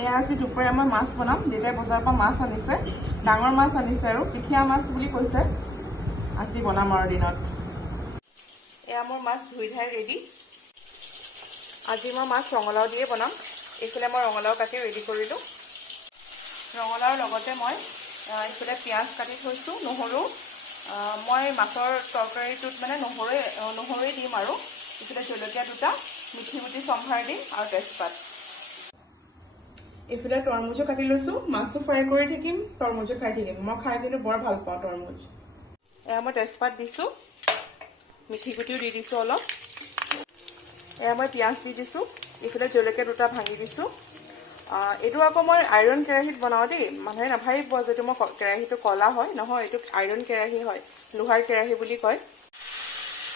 এয়া আজি দুপৰীয়া মই মাছ বনাম। দেউতাই বজাৰৰ পৰা মাছ আনিছে, ডাঙৰ মাছ আনিছে আৰু পিঠিয়া মাছ বুলি কৈছে। আজি বনাম আৰু দিনত। এয়া মোৰ মাছ ধুই ধাই ৰেডি। আজি মই মাছ ৰঙালাও দিয়ে বনাম। এইফালে মই ৰঙালাও কাটি ৰেডি কৰিলোঁ। ৰঙালাওৰ লগতে মই এইফালে পিঁয়াজ কাটি থৈছোঁ, নহৰু। মই মাছৰ তৰকাৰীটোত মানে নহৰুৱে দিম আৰু এইফালে জলকীয়া দুটা, মিঠি গুটি চম্ভাৰ দিম আৰু তেজপাত। এইফালে তৰমুজো কাটি লৈছোঁ, মাছো ফ্ৰাই কৰি থাকিম, তৰমুজো খাই থাকিম। মই খাই কিন্তু বৰ ভাল পাওঁ তৰমুজ। এয়া মই তেজপাত দিছোঁ, মিঠি গুটিও দি দিছোঁ অলপ। এয়া মই পিঁয়াজ দি দিছোঁ, এইফালে জলকীয়া দুটা ভাঙি দিছোঁ। এইটো আকৌ মই আইৰণ কেৰাহীত বনাওঁ দেই। মানুহে নাভাবিব যে এইটো মই কেৰাহীটো ক'লা হয়, নহয়, এইটো আইৰণ কেৰাহী হয়, লোহাৰ কেৰাহী বুলি কয়।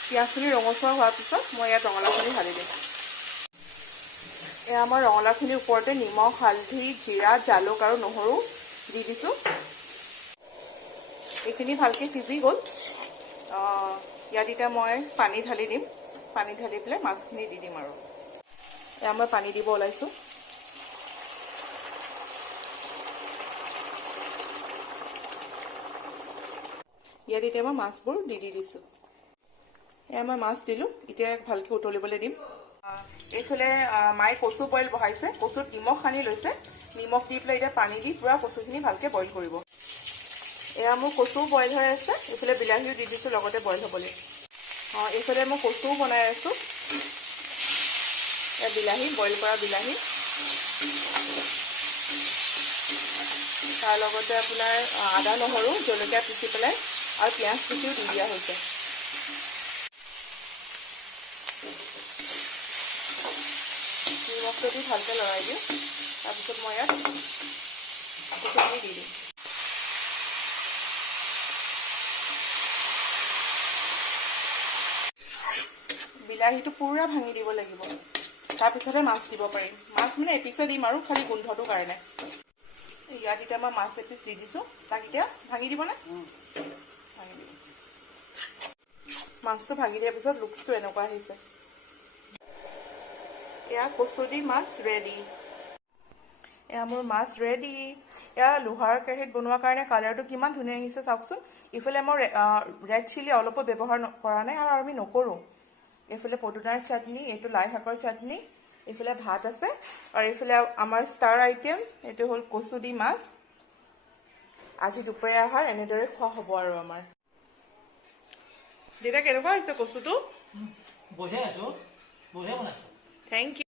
পিঁয়াজখিনি ৰঙচুৱা হোৱাৰ পিছত মই ইয়াত ৰঙালাওখিনি ঢালি দিম। এয়া মই ৰঙালাওখিনিৰ ওপৰতে নিমখ, হালধি, জিৰা, জালুক আৰু নহৰু দি দিছোঁ। এইখিনি ভালকৈ সিজি গ'ল। ইয়াত এতিয়া মই পানী ঢালি দিম। পানী ঢালি পেলাই মাছখিনি দি দিম আৰু। এয়া মই পানী দিব ওলাইছোঁ। ইয়াত এতিয়া মই মাছবোৰ দি দিছোঁ। এয়া মই মাছ দিলোঁ, এতিয়া ভালকৈ উতলিবলৈ দিম। এইফালে মায়ে কচু বইল বহাইছে, কচুত নিমখ সানি লৈছে। নিমখ দি পেলাই এতিয়া পানী দি পূৰা কচুখিনি ভালকৈ বইল কৰিব। এয়া মোৰ কচু বইল হৈ আছে, এইফালে বিলাহীও দি দিছোঁ লগতে বইল হ'বলৈ। এইফালে মই কচুও বনাই আছোঁ। এয়া বিলাহী, বইল কৰা বিলাহী, তাৰ লগতে আপোনাৰ আদা, নহৰু, জলকীয়া পিচি পেলাই আৰু পিঁয়াজ পিচিও দি দিয়া হৈছে। নিমখটো দি ভালকৈ লৰাই দিওঁ। তাৰপিছত মই ইয়াত কচুখিনি দি দিম। বিলাহীটো পূৰা ভাঙি দিব লাগিব, তাৰপিছতহে মাছ দিব পাৰিম। মাছ মানে এপিছে দিম আৰু খালি গোন্ধটোৰ কাৰণে। ইয়াত এতিয়া মই মাছ এপিচ দি দিছোঁ। তাক এতিয়া ভাঙি দিবনে? ভাঙি দিব। মাছটো ভাঙি দিয়াৰ পিছত লুকচটো এনেকুৱা আহিছে। এয়া কচু দি মাছ ৰেডি। এয়া মোৰ মাছ ৰেডি। এয়া লোহাৰ কেৰাহীত বনোৱাৰ কাৰণে কালাৰটো কিমান ধুনীয়া আহিছে চাওকচোন। ইফালে মই ৰেড চিলি অলপো ব্যৱহাৰ কৰা নাই আৰু আমি নকৰোঁ। এইফালে পদুনাৰ চাটনি, এইটো লাই শাকৰ চাটনি, এইফালে ভাত আছে আৰু এইফালে আমাৰ ষ্টাৰ আইটেম এইটো হ'ল কচু দি মাছ। আজি দুপৰীয়া আহাৰ এনেদৰে খোৱা হ'ব আৰু আমাৰ। দেউতা কেনেকুৱা হৈছে কচুটো? বঢ়িয়া আছো, বঢ়িয়া বনাইছো। Thank U.